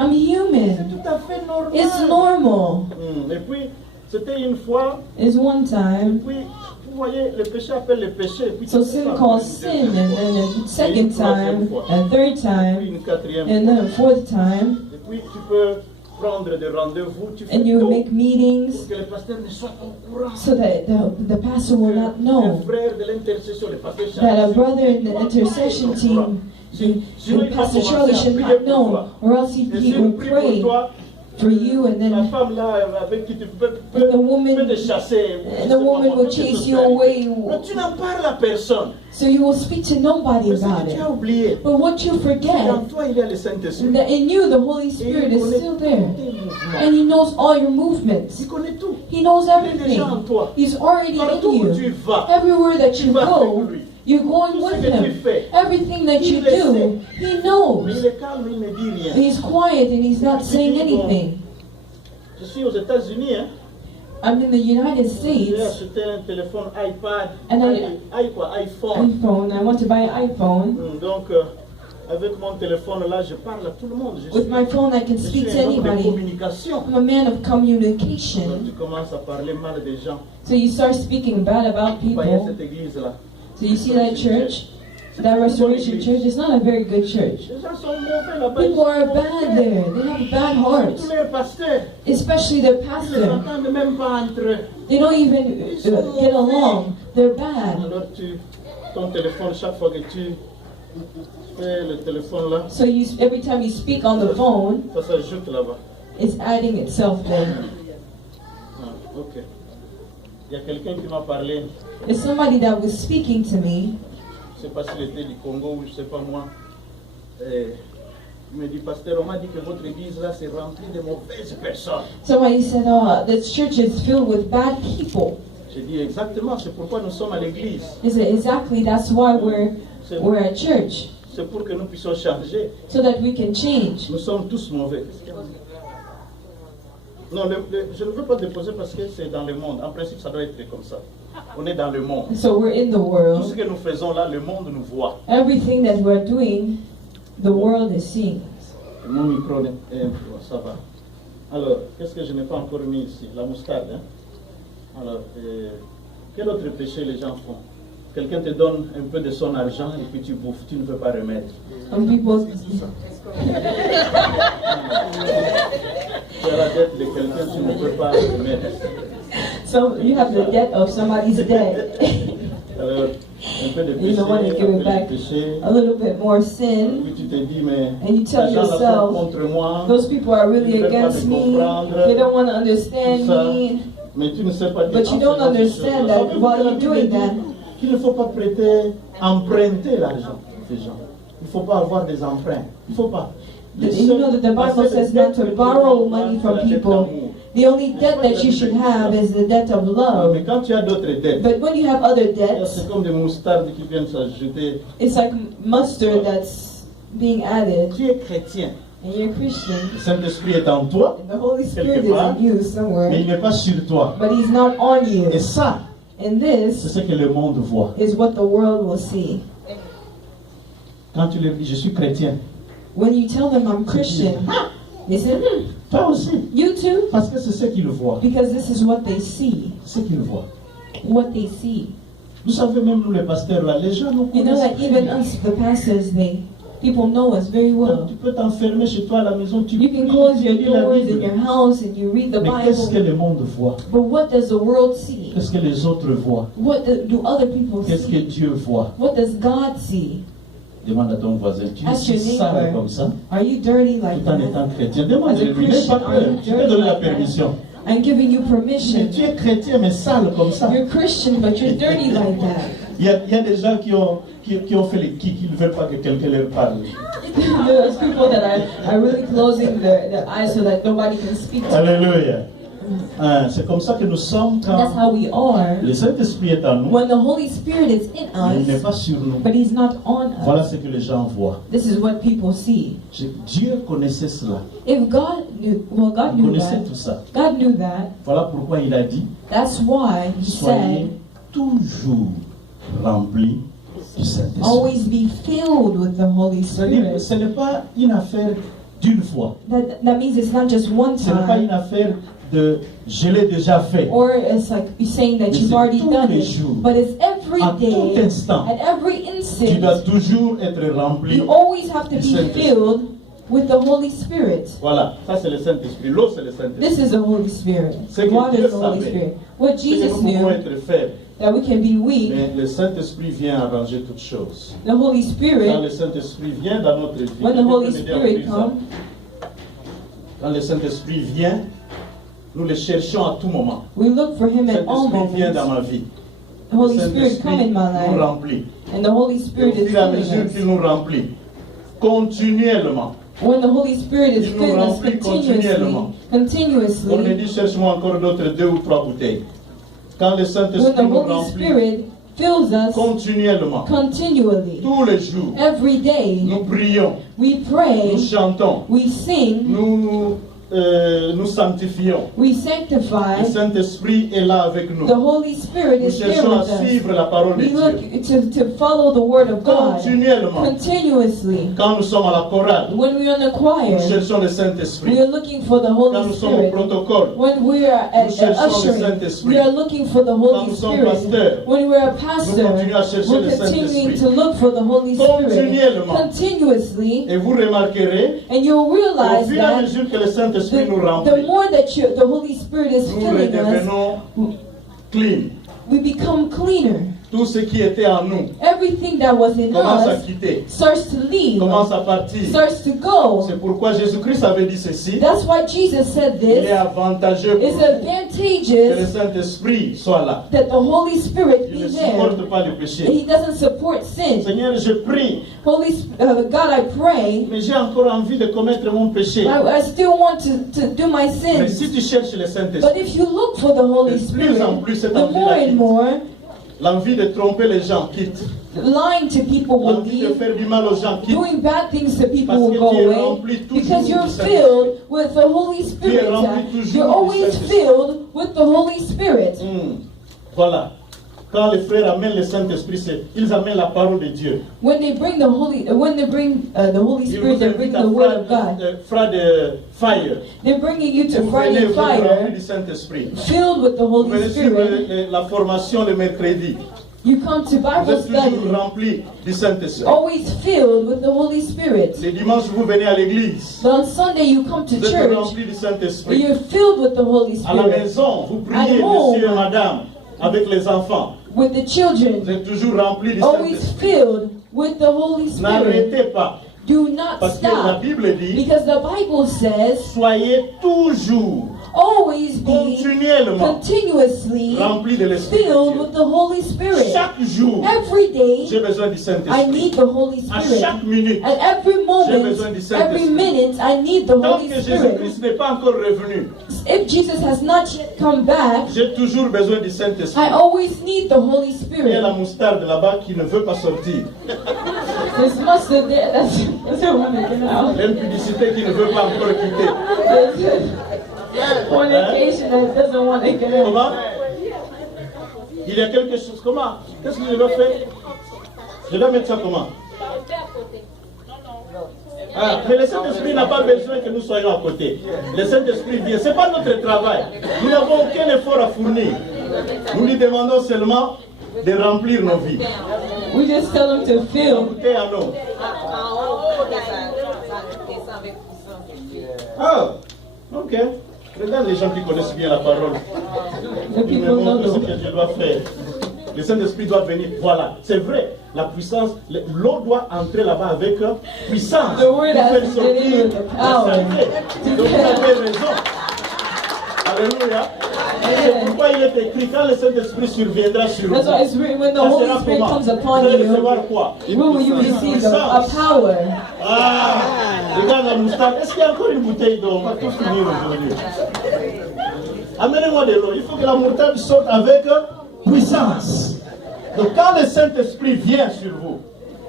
I'm C'est human. tout à fait normal. It's normal. Et puis, c'était une fois, It's one et time. puis, vous voyez, le péché appelle le péché. Et puis, So tu fais sin ça calls une sin, deuxième and fois. then a Et second une troisième time, fois. a third Puis time, une quatrième and then a fourth time, fois. Et puis, tu peux prendre des rendez-vous, tu fais and you tout make meetings pour que le pasteur ne soit pas au courant. so that the pastor will not Un know frère de l'intercession, le pasteur that a Charles, brother in the intercession team, the Pastor Charlie should not know, or else Et he si will on prie pour pray toi, for you, and la then femme là avec qui tu peux the woman- te chasser. and the woman will chase you away. Mais tu n'en parles à personne. So you will speak to nobody Mais ce about que it. tu as oublié, But what you dans forget, toi il y a le Saint-Esprit. that in you the Holy Et Spirit il is connaît still tous there, tes mouvements. and He knows all your movements. Il connaît tout. He knows Il est déjà en everything. toi. He's already Partout in où tu you. vas, Everywhere that you vas go, avec lui. you're going Tout ce with que tu Him. fais. Everything that you Il le do, sait. He Mais knows. il est calme, il ne dit rien. He's quiet and He's not saying anything. Je suis aux États-Unis, hein. I'm in the United J'ai States, acheté un téléphone iPad, And iPhone. iPhone. I want to buy an iPhone. Donc, avec mon téléphone là, je parle à tout le monde. Je With suis, my phone, I can je speak suis to un homme de anybody. communication. I'm a man of Alors, communication. tu commences à parler mal des gens. So you start speaking bad about Vous voyez people. cette église-là. So you see that church? That Restoration Church is not a very good church. Les gens sont mauvais là-bas. People are bad there. They have bad Tous hearts. les pasteurs, Especially their ils ne pastor. s'entendent même pas entre eux. They don't even get along. They're bad. Alors, ton téléphone, chaque fois que tu fais le téléphone là, So every time you speak on the phone, ça s'ajoute là-bas. it's adding itself there. Ah, ok. Il y a quelqu'un qui m'a parlé, It's somebody that was speaking to me. je ne sais pas s'il était du Congo ou je ne sais pas moi. Il me dit, pasteur, on m'a dit que votre église là, c'est rempli de mauvaises personnes. Somebody said, "Oh, this church is filled with bad people." J'ai dit exactement, c'est pourquoi nous sommes à l'église. He said, "Exactly. That's why we're at church, C'est pour que nous puissions changer. so that we can change." Nous sommes tous mauvais. Non, je ne veux pas déposer parce que c'est dans le monde. En principe, ça doit être comme ça. On est dans le monde. So we're in the Tout ce world. que nous faisons là, le monde nous voit. Everything that we're doing, the world is seeing. Mon micro, ça va. Alors, qu'est-ce que je n'ai pas encore mis ici? La moutarde. Hein? Alors, quel autre péché les gens font? Quelqu'un te donne un peu de son argent et puis tu bouffes, tu ne veux pas remettre. Some people, Tu as la dette de quelqu'un, tu ne peux pas remettre. so you have the debt of somebody's debt. Alors, un peu de péché, You don't want to give un it peu back. de péché. A little bit more Et sin, puis tu te dis, mais and you tell les gens là sont yourself, contre moi. those people are really Ils veulent pas against te me. comprendre. They don't want to understand Tout ça. me. Mais tu ne sais pas dire. But you don't understand that while you're doing that, Qu'il ne faut pas emprunter l'argent des gens. Il ne faut pas avoir des emprunts. Il ne faut pas. you know that the Bible says not to borrow money from people. The only debt that you should have is the debt of Mais love. quand tu as d'autres dettes, But when you have other debts, c'est comme des moustardes qui viennent s'ajouter. it's like mustard that's being added. Tu es chrétien. And you're a Christian. Le Saint-Esprit est en toi, And the Holy Spirit Quelque is part. in you mais il somewhere. n'est pas sur toi. But He's not on you. Et ça, And c'est this ce que le monde voit. is what the world will see. Quand tu leur dis, je suis chrétien, When you tell them I'm Christian, They said, Toi aussi. you too? Parce que c'est ce qu'ils voient. Because this is what they see. C'est ce qu'ils voient. What they see. Vous savez, même nous les pasteurs, là, les gens nous You know connaissent. that even us, the pastors, people know us very well. Tu peux t'enfermer chez toi à la maison, tu You can pries, close tu your lis la doors in Bible. your house and you read the Mais qu'est-ce que Bible. le monde voit? But what does the world see? Qu'est-ce que les autres voient? What do other people Qu'est-ce que see? Dieu voit? What does God see? Demande à ton voisin, tu es Ask si your sale neighbor. comme ça, Are you dirty like tout en that? étant chrétien. Demande As a lui, n'aie Christian, pas are peur. you Je t'ai dirty donné la like that? permission. I'm giving you Mais permission. tu es chrétien, mais sale comme ça. You're Christian, but you're dirty like that. Il y a des gens qui ont fait les kicks, ils ne veulent pas que quelqu'un leur parle. There's people that are really closing their eyes so that nobody can speak to them. Alléluia. C'est comme ça que nous sommes That's quand how we are. le Saint-Esprit est en nous, When the Holy Spirit is in mais il n'est us, pas sur nous. but He's not on Voilà us. ce que les gens voient. This is what people see. Dieu connaissait cela. If God knew, well, God Il knew connaissait that. tout ça. God knew that. Voilà pourquoi il a dit, That's why He soyez said, toujours remplis du Saint-Esprit. always be filled with the Holy C'est-à-dire, Spirit. ce n'est pas une affaire d'une fois. That means it's not just one Ce n'est pas une time, affaire de je l'ai déjà fait. or it's like you're saying that Mais you've c'est already tous done les it, jours. but it's every À tout day, instant, at every tu dois instant. toujours être rempli. You always have to du be Saint-Esprit. filled with the Holy Spirit. Voilà, ça c'est le Saint-Esprit. L'eau c'est le Saint-Esprit. This is the Holy Spirit. C'est que Water Dieu is the Holy savait. Spirit. What C'est que Jesus nous pouvons knew, être faibles, that we can be weak, mais le Saint-Esprit vient arranger toutes choses. the Holy Quand Spirit, le Saint-Esprit vient dans notre vie, when the quelqu'un Holy peut m'aider à Spirit ouvrir ça? comes, Quand le Saint-Esprit vient, nous le cherchons à tout moment. we look for Him Le at all Saint-Esprit vient dans moments. ma vie. The Holy Le Spirit come in my Saint-Esprit nous life, remplit. and the Holy Et au Spirit is fur et à filling mesure us. qu'il nous remplit, continuellement. When the Holy Spirit is Il nous filling us remplit continuellement. continuously, On a dit, cherche-moi encore d'autres 2 ou 3 bouteilles. Quand le when Saint-Esprit the nous Holy remplit Spirit fills us continuellement, continually, tous les jours, every day, nous prions, we pray, nous chantons, we sing, nous sanctifions. we Le sanctify. Saint-Esprit est là avec nous. The Holy Spirit Nous is here cherchons à with us. suivre la parole de We Dieu. look to follow the Word of God Continuellement. continuously. Quand nous sommes à la chorale, When we're in the choir, nous cherchons le we Saint-Esprit. are looking for the Quand Holy nous sommes au Spirit. protocole, When we are nous at cherchons le ushering, Saint-Esprit. we are looking for the Quand Holy nous sommes Spirit. pasteurs, When we're a nous pastor, continuons à chercher we're le continuing Saint-Esprit. to look for the Holy Spirit Continuellement. continuously, Et vous remarquerez, and you'll au realize fur et à that mesure que le Saint-Esprit nous the remplit, more that the Holy Spirit is nous filling us, redevenons clean. we become cleaner. Tout ce qui était en nous Everything that was in commence à us quitter, starts to leave, commence à partir. starts to go. C'est pourquoi Jésus-Christ avait dit ceci. That's why Jesus said Il est this. avantageux pour It's vous que le advantageous Saint-Esprit soit là. that the Holy Spirit Il ne be there. supporte pas le péché. He doesn't support sin. Seigneur, je prie, God, I pray. mais j'ai encore envie de commettre mon péché. I still want to do my Mais sins. si tu cherches le But Saint-Esprit, if you look for the Holy de plus en Spirit, plus cette the envie-là more and quitte. more L'envie de tromper les gens quitte. lying to people will L'envie de leave. faire du mal aux gens quitte. Doing bad things to people Parce will que go tu es away rempli toujours because you're du Saint-Esprit. filled with the Holy Spirit. rempli toujours You're du always Saint-Esprit. filled with the Holy Spirit. Voilà. Quand les frères amènent le Saint-Esprit, ils amènent la parole de Dieu. When they bring the Holy Ils Spirit, vous they bring invitent à the Word of God. faire de fire. They're bringing you to Vous venez, Friday vous êtes rempli fire, du Saint-Esprit. filled with the Vous Holy venez suivre Spirit. la formation le mercredi. You come to Vous Bible êtes toujours study, rempli du Saint-Esprit. always filled with the Holy Spirit. Les dimanches, vous venez à l'église. But on Sunday you come to Vous êtes church, rempli du and Saint-Esprit. you're filled with the Holy À la Spirit. maison, vous priez, At home. monsieur et madame, avec les enfants. With the Vous children, êtes toujours rempli du always Saint-Esprit. filled with the Holy Spirit. N'arrêtez pas. Do not Parce que la stop. Bible dit, Because the Bible says, soyez toujours, always be continuellement continuously rempli de l'Esprit de filled Dieu. with the Holy Spirit. Chaque jour, Every day, j'ai besoin du I Saint-Esprit. need the Holy À Spirit. chaque minute, At every moment, besoin du Saint-Esprit. every minute, I need the tant Holy que Spirit. Jésus-Christ n'est pas encore revenu, If Jesus has not yet come back, j'ai toujours besoin du Saint-Esprit. I always need the Holy Il y a la Spirit. moutarde là-bas qui ne veut pas sortir. This mustard there, that's what I'm making out. L'impudicité qui ne veut pas encore quitter. Fornication that doesn't want to get out. Comment? Il y a quelque chose. Comment? Qu'est-ce que je dois faire? Je dois mettre ça comment? Ah, mais le Saint-Esprit n'a pas besoin que nous soyons à côté. Le Saint-Esprit vient. Ce n'est pas notre travail. Nous n'avons aucun effort à fournir. Nous lui demandons seulement de remplir nos vies. We just tell him to fill. Goûter à nous. Ah, ok. Regarde les gens qui connaissent bien la parole. The Ils me people know montrent ce the que je dois faire. Le Saint-Esprit doit venir. Voilà, c'est vrai. La puissance, l'eau doit entrer là-bas avec puissance. The word pour has faire to sortir get in with the la power. saleté. Donc vous avez raison. Alléluia. C'est pourquoi il est écrit quand le Saint-Esprit surviendra sur vous. That's why it's written when the Ça Holy sera Spirit comment? comes upon Vous allez you. recevoir quoi? When will you receive a power? Ah, regarde la moustache. Est-ce qu'il y a encore une bouteille d'eau? On va tout finir aujourd'hui. Amenez-moi de l'eau. Il faut que la moutarde sorte avec puissance. Donc quand le Saint-Esprit vient sur vous,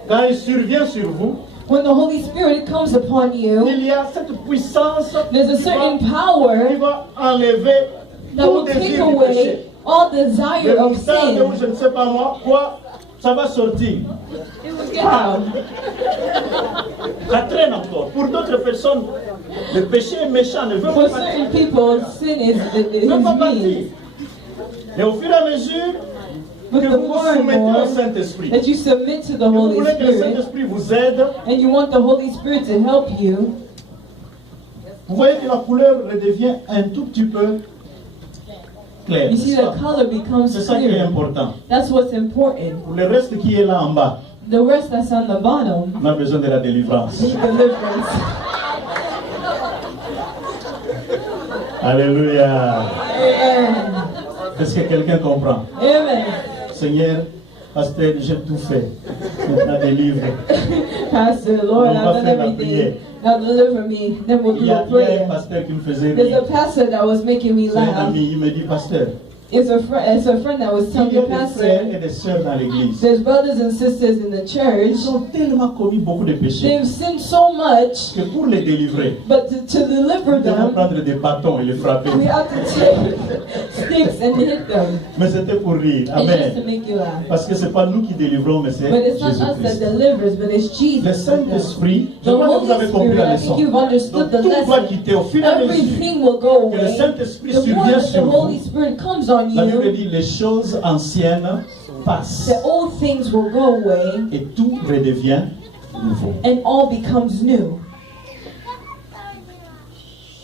quand il survient sur vous, When the Holy Spirit comes upon you, il y a cette puissance there's a qui certain qui power va enlever that tout will take désir du péché. away all desire Le of moutarde ou sin. je ne sais pas moi, quoi, ça va sortir. Wow. Ça traîne encore. Pour d'autres personnes, le péché est méchant, ne veut For pas partir. certain people, sin is Ne veut pas mean. partir. Et au fur et à mesure But que the vous vous more and soumettez more au Saint-Esprit, that you submit to the que vous Holy voulez que le Spirit, Saint-Esprit vous aide, and you want the Holy Spirit to help you, vous voyez que la couleur redevient un tout petit peu claire. you see C'est the color becomes ça qui est clear. important. That's what's important. Pour le reste qui est là en bas, The rest that's on the bottom, on a besoin de la délivrance. need deliverance. Alléluia. Amen. Est-ce que quelqu'un comprend? Amen. Seigneur, pasteur, j'ai tout fait. Maintenant délivre. Pastor, Lord, On va I've done faire la prière. everything. Now deliver me. Then we'll Il do y a a un prayer. pasteur qui me faisait There's a rire. pastor that was making me C'est un laugh. ami, il me dit, pasteur, It's a friend that was il telling y a me, des frères Pastor, et des sœurs dans l'église. there's brothers and sisters in the church. Ils ont tellement commis beaucoup de péchés They've sinned so much, que pour les délivrer, but to deliver nous devons them, prendre des bâtons et les frapper. we have to take sticks and hit them. Mais c'était pour rire. It's just to Amen. make you laugh. Parce que ce n'est pas nous qui délivrons, mais c'est But it's not us that Jésus-Christ. delivers, but it's Jesus. Le that does. Saint-Esprit, je The crois que Holy vous avez compris Spirit, la I leçon. think you've understood Donc the tout doit lesson. quitter au fur et à mesure Everything will go que le away. Saint-Esprit The more survient that the sur Holy vous. Spirit comes on La Bible you, dit les choses anciennes passent the old things will go away et tout redevient nouveau. and all becomes new.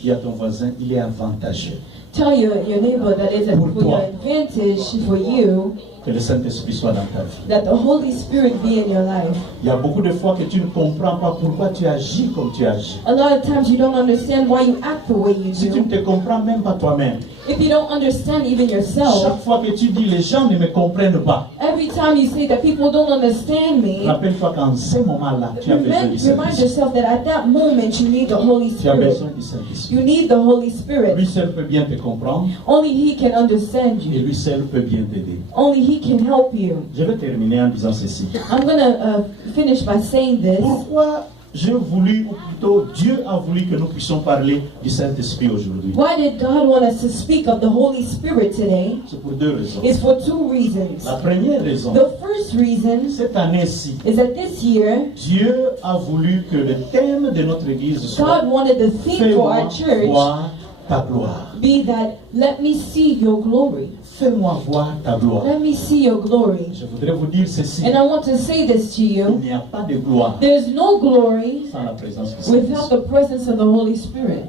Dis à ton voisin, il est avantageux Tell your neighbor that it's Pour for your toi. advantage for you que le Saint-Esprit soit dans ta vie. that the Holy Spirit be in your life. Il y a beaucoup de fois que tu ne comprends pas pourquoi tu agis comme tu agis. A lot of times you don't understand why you act the way you Si tu ne do. te comprends même pas toi-même, If you don't understand even yourself, chaque fois que tu dis les gens ne me comprennent pas, every time you say that people don't understand me, rappelle-toi qu'en ce moment-là, tu as besoin du remind Saint-Esprit. yourself that at that moment you need the Holy Tu as Spirit. besoin du Saint-Esprit. You need the Holy Spirit. Lui seul peut bien te comprendre Only He can understand et you. lui seul peut bien t'aider. Only He can help you. Je vais terminer en disant ceci. I'm going to finish by saying this. Pourquoi j'ai voulu, ou plutôt Dieu a voulu que nous puissions parler du Saint-Esprit aujourd'hui? Why did God want us to speak of the Holy Spirit today? C'est pour deux raisons. It's for two reasons. La première raison, The first reason cette année-ci, is that this year, Dieu a voulu que le thème de notre église soit God wanted the theme for Fais-moi our church voir ta gloire. be that let me see your glory. Fais-moi voir ta gloire. Let me see your glory. Je voudrais vous dire ceci. And I want to say this to Il you. n'y a pas de gloire There's no glory sans la présence du without Saint-Esprit. the presence of the Holy Spirit.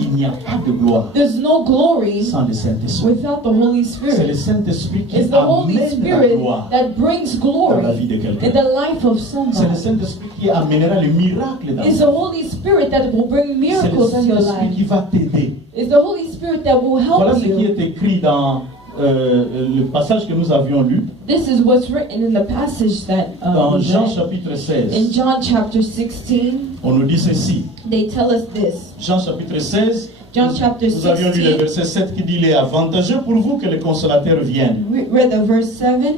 Il n'y a pas de gloire There's no glory sans le Saint-Esprit. without the Holy C'est le Spirit. Saint-Esprit qui It's the Holy amène la Spirit gloire that brings dans la glory vie de in quelqu'un. the life of C'est le somebody. Saint-Esprit qui amènera les miracles dans It's the ta vie. Holy Spirit that will bring C'est le miracles in your Saint-Esprit qui life. va t'aider. It's the Holy Spirit that will Voilà help ce qui you. est écrit dans le passage que nous avions lu This is what's written in the passage that dans we Jean read. chapitre In 16. John chapter 16. On nous dit ceci. They tell us this. Jean chapitre 16. John chapter Nous avions lu le 16. verset 7 qui dit il est avantageux pour vous que le consolateur vienne. We read the verse 7.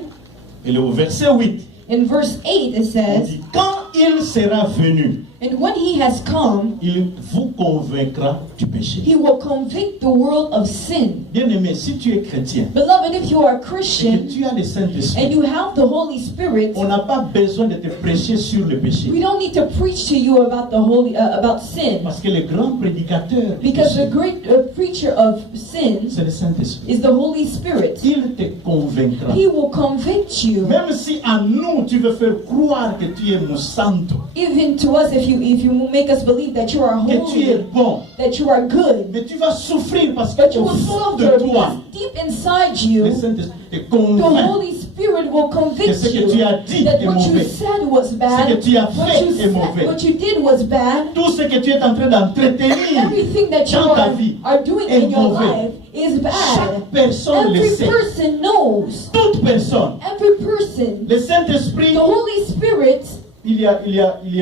Et au verset 8, In verse 8 it on says, dit quand il sera venu, And when he has come, il vous convaincra du péché. he will convict the world of sin. Bien-aimé, si tu es chrétien Beloved, if you are a et que Christian tu as le and Saint-Esprit, you have the Holy Spirit, on n'a pas besoin de te prêcher sur le péché. we don't need to preach to you about about sin, Parce que le grand prédicateur du because the péché, great preacher of sin c'est le Saint-Esprit. is the Holy Spirit. Il te convaincra. He will convict you. Même si à nous, tu veux faire croire que tu es mon santo, Even to us, if you make us believe that you are que tu es holy, bon, that you are good, mais tu vas souffrir parce but you qu'au will fond de suffer toi, because deep inside le you, Saint-Esprit te the convainc Holy Spirit will que convict ce que you tu as dit that est what you mauvais. said was Ce bad, que tu as fait est mauvais. what you did was bad. Tout ce que tu es en train d'entretenir Everything that you dans ta vie are doing est in your mauvais. life is bad. Chaque personne le Every sait. person knows. Toute personne. Every person. Le Saint-Esprit, The Holy Spirit. il y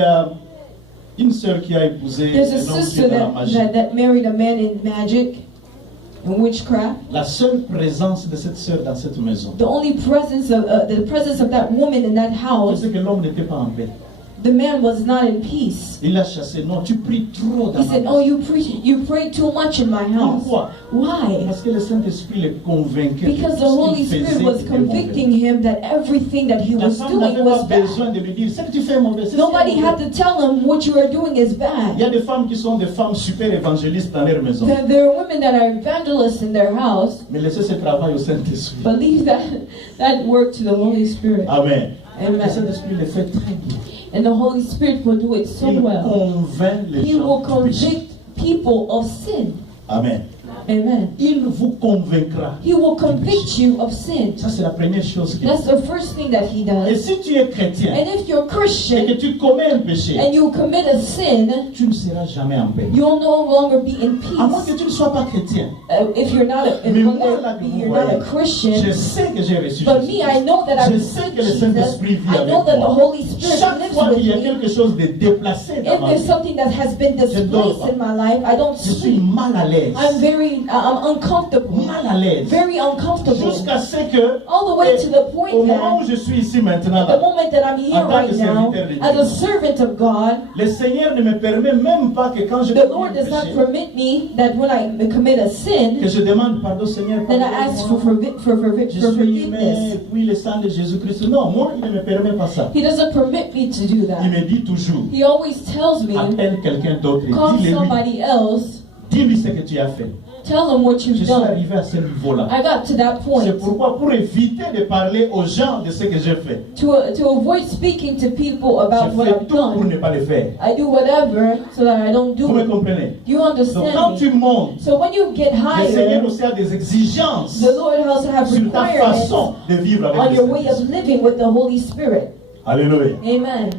a une sœur qui a épousé There's a un homme qui sister est dans la that, magie. that married a man in magic and witchcraft. La seule présence de cette sœur dans cette maison, The only presence of that woman in that house, c'est que l'homme n'était pas en paix. the man was not in peace. Il l'a chassé. Non, tu pries trop dans He ma said, maison. "Oh, you pray too much in my house." Pourquoi? Why? Parce que le Saint-Esprit le convainquait. Because the que ce Holy qu'il Spirit faisait was était convicting mauvais. him that everything that he La was femme doing n'avait pas was bad. besoin de lui dire ce que tu fais est mauvais. c'est Nobody mauvais. had to tell him what you are doing is Il y a bad. des femmes qui sont des femmes super évangélistes dans leur maison. There are women that are evangelists in their house, Mais laissez ce travail au Saint-Esprit. but leave that work to the Holy Spirit. Amen. Le Amen. Saint-Esprit le fait très bien. And the Holy Spirit will do it so Il well. convainc les He will gens du péché. convict people of sin. Amen. Amen. Il vous convaincra. He will convict you of sin. Ça, c'est la première chose qu'il That's fait. the first thing that he Et does. si tu es chrétien And if you're et que Christian tu commets un péché, and you commit a sin, tu ne seras jamais en paix. you'll no longer be in À moins peace. que tu ne sois pas chrétien. If you're not Mais moi, là, que vous you're not a voyez, Christian, je sais que j'ai reçu but Jésus. me, I know that Je I've sais received que le Jesus. Saint-Esprit vit I avec know that the moi. Holy Spirit Chaque lives fois with qu'il y a me. quelque chose de déplacé dans If ma there's vie, something that has been displaced in my life, I don't je suis sleep. mal à l'aise. I'm uncomfortable. Mal à l'aise. Very uncomfortable. Jusqu'à ce que, All the way to the point au moment that où je suis ici maintenant, the moment that I'm here En tant right que now, serviteur de Dieu. as a servant of God, le Seigneur ne me permet même pas que quand je the commets Lord un does not péché, permit me that when I commit a que sin, je demande pardon Seigneur, then I ask for, pardonne-moi. Je suis humain, forgiveness. et puis le sang de Jésus-Christ. Non, moi, il ne me permet pas ça. He doesn't permit me to do Il that. me dit toujours, He always tells me, appelle quelqu'un d'autre et call dis-le lui. somebody else, Dis-lui ce que tu as fait. tell them what Je you've suis done. arrivé à ce niveau-là. I got to that point. C'est pourquoi, pour éviter de parler aux gens de ce que j'ai fait, To avoid speaking to people about je what fais I've tout pour done, ne pas le faire. I do whatever so that I don't Vous do me it. comprenez? Do you Donc quand understand tu me? montes, So when you get le Seigneur higher, aussi a des exigences the Lord also have sur ta requirements façon de vivre on avec your le way of Saint-Esprit. living with the Holy Spirit. Alléluia. Amen.